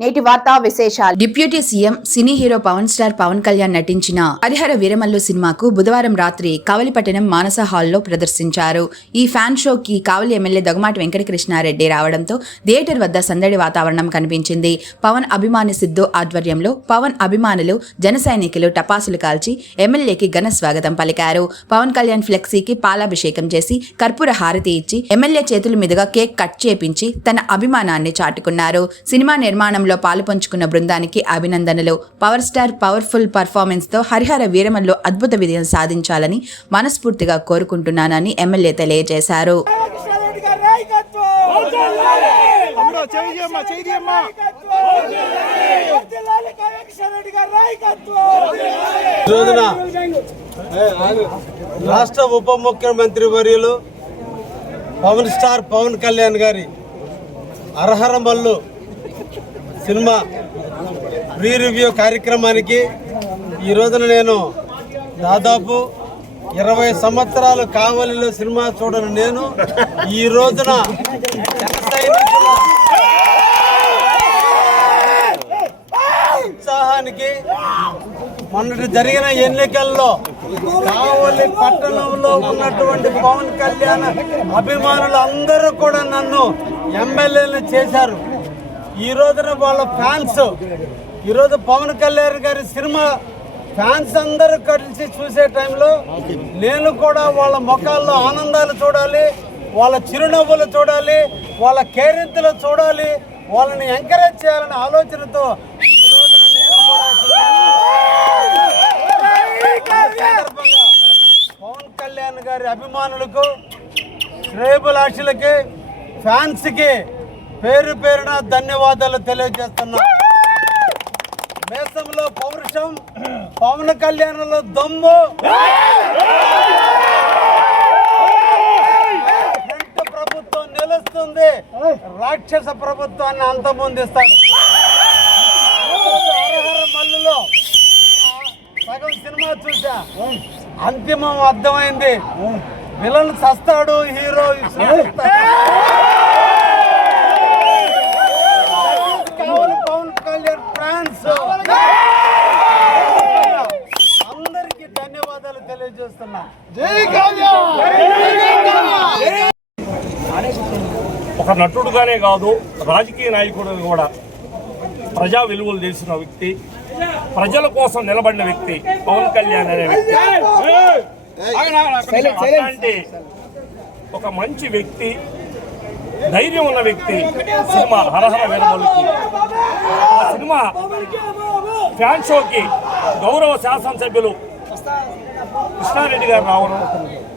నేటి వార్తా విశేషాలు. Deputy CM cine hero Pawan star Pawan Kalyan నటించిన హరిహర వీరమల్లు సినిమాకు బుధవారం రాత్రి కావలిపట్టణం మానస హాల్లో ప్రదర్శించారు. ఈ ఫ్యాన్ షోకి కావలి ఎమ్మెల్యే దొగమాటి వెంకటకృష్ణారెడ్డి రావడంతో థియేటర్ వద్ద సందడి వాతావరణం కనిపించింది. పవన్ అభిమాని సిద్ధు ఆధ్వర్యంలో పవన్ అభిమానులు జన సైనికులు టపాసులు కాల్చి ఎమ్మెల్యేకి ఘన స్వాగతం పలికారు. పవన్ కళ్యాణ్ ఫ్లెక్సీకి పాలాభిషేకం చేసి కర్పూర హారతి ఇచ్చి ఎమ్మెల్యే చేతుల మీదుగా కేక్ కట్ చేపించి తన అభిమానాన్ని చాటుకున్నారు. సినిమా నిర్మాణం పాలు పంచుకున్న బృందానికి అభినందనలు. పవర్ స్టార్ పవర్ఫుల్ పర్ఫార్మెన్స్తో హరిహర వీరమల్లో అద్భుత విజయం సాధించాలని మనస్ఫూర్తిగా కోరుకుంటున్నానని ఎమ్మెల్యే తెలియజేశారు. రాష్ట్ర ఉప ముఖ్యమంత్రి వర్యులు పవన్ స్టార్ పవన్ కళ్యాణ్ గారి అర్హరమల్లు సినిమా ప్రీ రివ్యూ కార్యక్రమానికి ఈ రోజున నేను దాదాపు ఇరవై సంవత్సరాలు కావలిలో సినిమా చూడను నేను. ఈ రోజున ఉత్సాహానికి మొన్నటి జరిగిన ఎన్నికల్లో కావలి పట్టణంలో ఉన్నటువంటి పవన్ కళ్యాణ్ అభిమానులు అందరూ కూడా నన్ను ఎమ్మెల్యేలు చేశారు. ఈ రోజున వాళ్ళ ఫ్యాన్స్ ఈరోజు పవన్ కళ్యాణ్ గారి సినిమా ఫ్యాన్స్ అందరూ కలిసి చూసే టైంలో నేను కూడా వాళ్ళ ముఖాల్లో ఆనందాలు చూడాలి వాళ్ళ చిరునవ్వులు చూడాలి వాళ్ళ కేరింతలు చూడాలి వాళ్ళని ఎంకరేజ్ చేయాలనే ఆలోచనతో ఈ రోజున నేను కూడా పవన్ కళ్యాణ్ గారి అభిమానులకు శ్రేయభిలాషులకి ఫ్యాన్స్కి పేరు పేరున ధన్యవాదాలు తెలియజేస్తున్నా. మేసంలో పౌరుషం పవన్ కళ్యాణ్లో దమ్ము. ప్రభుత్వం నిలుస్తుంది. రాక్షస ప్రభుత్వాన్ని అంతమొందిస్తాడు. మల్లులో సగం సినిమా చూసా అంతిమం అర్థమైంది. విలన్ సస్తాడు హీరో కావాలి పవన్ కళ్యాణ్ ఫ్రాన్స్ అందరికి ధన్యవాదాలు ఒక నటుడుగానే కాదు రాజకీయ నాయకుడు కూడా ప్రజా విలువలు తెలిసిన వ్యక్తి ప్రజల కోసం నిలబడిన వ్యక్తి పవన్ కళ్యాణ్ అనే వ్యక్తి. అలాంటి ఒక మంచి వ్యక్తి ధైర్యం ఉన్న వ్యక్తి సినిమా హరహర వీరమల్లుకి ఆ సినిమా ఫ్యాన్ షోకి గౌరవ శాసనసభ్యులు కృష్ణారెడ్డి గారు రావడం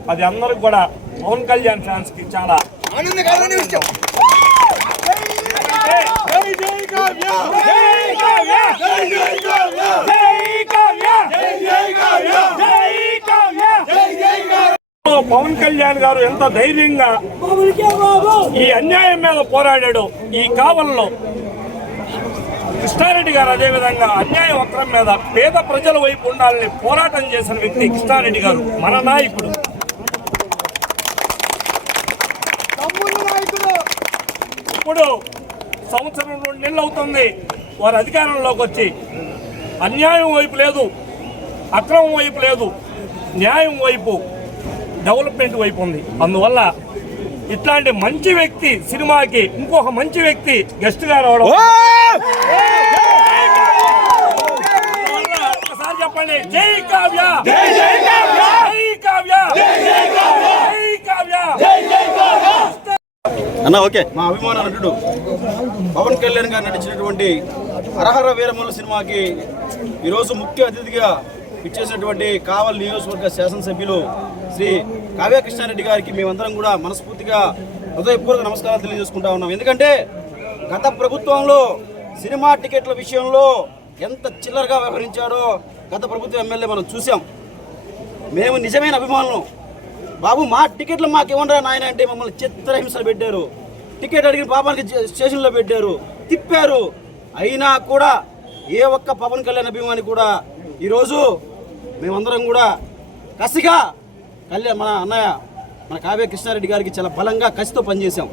అది అందరికి కూడా పవన్ కళ్యాణ్ ఫ్యాన్స్కి చాలా పవన్ కళ్యాణ్ గారు ఎంత ధైర్యంగా ఈ అన్యాయం మీద పోరాడాడు ఈ కావల్లో కృష్ణారెడ్డి గారు అదే విధంగా అన్యాయ వక్రం మీద పేద ప్రజల వైపు ఉండాలని పోరాటం చేసిన వ్యక్తి కృష్ణారెడ్డి గారు. మన నాయకుడు. ఇప్పుడు సంవత్సరం రెండు నెలలు అవుతుంది. వారు అధికారంలోకి వచ్చి అన్యాయం వైపు లేదు అక్రమం వైపు లేదు న్యాయం వైపు డెవలప్మెంట్ వైపు ఉంది. అందువల్ల ఇట్లాంటి మంచి వ్యక్తి సినిమాకి ఇంకొక మంచి వ్యక్తి గెస్ట్గా రావడం. చెప్పండి. జై కావ్య! జై కావ్య! జై కావ్య! అన్న ఓకే. మా అభిమాన నటుడు పవన్ కళ్యాణ్ గారు నటించినటువంటి హరహర వీరమల్లు సినిమాకి ఈరోజు ముఖ్య అతిథిగా ఇచ్చేసినటువంటి కావల్ నియోజకవర్గ శాసనసభ్యులు శ్రీ కావ్య కృష్ణారెడ్డి గారికి మేమందరం కూడా మనస్ఫూర్తిగా హృదయపూర్వక నమస్కారాలు తెలియజేసుకుంటా ఉన్నాం. ఎందుకంటే గత ప్రభుత్వంలో సినిమా టికెట్ల విషయంలో ఎంత చిల్లరగా వ్యవహరించాడో గత ప్రభుత్వ ఎమ్మెల్యే మనం చూసాం. మేము నిజమైన అభిమానులు. బాబు మా టికెట్లు మాకు ఇవ్వరా నాయన అంటే మమ్మల్ని చిత్రహింసలు పెట్టారు. టికెట్ అడిగిన పాపానికి స్టేషన్లో పెట్టారు. తిప్పారు. అయినా కూడా ఏ ఒక్క పవన్ కళ్యాణ్ అభిమాని కూడా ఈరోజు మేమందరం కూడా కసిగా కళ్యాణ్ మన అన్నయ్య మన కావ్య కృష్ణారెడ్డి గారికి చాలా బలంగా కసితో పనిచేశాం.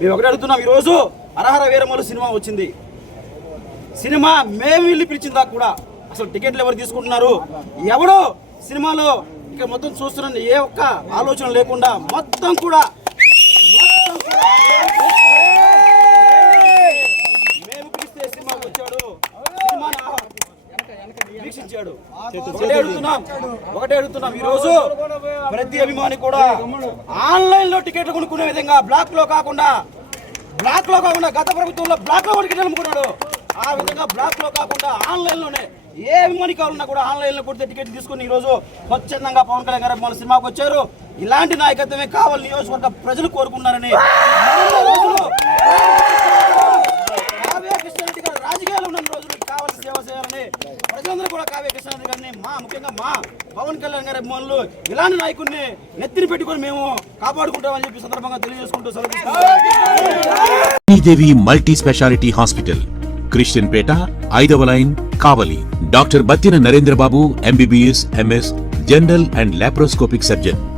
మేము ఒకటి అడుగుతున్నాం ఈరోజు అరహర వీరమలు సినిమా వచ్చింది. సినిమా మేము వెళ్ళి పిలిచిందా కూడా? అసలు టికెట్లు ఎవరు తీసుకుంటున్నారు? ఎవడో సినిమాలో ఇక మొత్తం చూస్తున్న ఏ ఒక్క ఆలోచన లేకుండా మొత్తం కూడా మొత్తం కూడా వీక్షించాడు ఒకటే అడుగుతున్నాం. ఒకటే అడుగుతున్నాం. ఈ రోజు ప్రతి అభిమాని కూడా ఆన్లైన్లో టికెట్లు కొనుక్కునే విధంగా బ్లాక్లో కాకుండా బ్లాక్లో కాకుండా గత ప్రభుత్వంలో బ్లాక్లో కూడా టికెట్లు అమ్ముకున్నాడు. ఆ విధంగా బ్లాక్లో కాకుండా ఆన్లైన్లోనే ఏ అభిమాని కావాలన్నా కూడా ఆన్లైన్లో కొడితే టికెట్ తీసుకుని ఈ రోజు స్వచ్ఛందంగా పవన్ కళ్యాణ్ గారు మన సినిమాకి వచ్చారు. ఇలాంటి నాయకత్వమే కావాలి. నియోజకవర్గ ప్రజలు కోరుకున్నారని మరిన్ని రోజులు కావ్య కృష్ణారెడ్డి గారు రాజకీయాల్లో ఉన్న రోజులు కావాల్సిన సేవ చేయాలని ప్రజలందరూ కూడా కావ్య కృష్ణారెడ్డి గారిని మా ముఖ్యంగా మా పవన్ కళ్యాణ్ గారి అభిమానులు ఇలాంటి నాయకుడిని నెత్తిని పెట్టుకొని మేము కాపాడుకుంటామని చెప్పి సందర్భంగా తెలియజేసుకుంటూ సెలవు Devi multi speciality hospital Christian Peta ఐదవ line Kavali. Doctor Battina Narendrababu MBBS MS general and laparoscopic surgeon.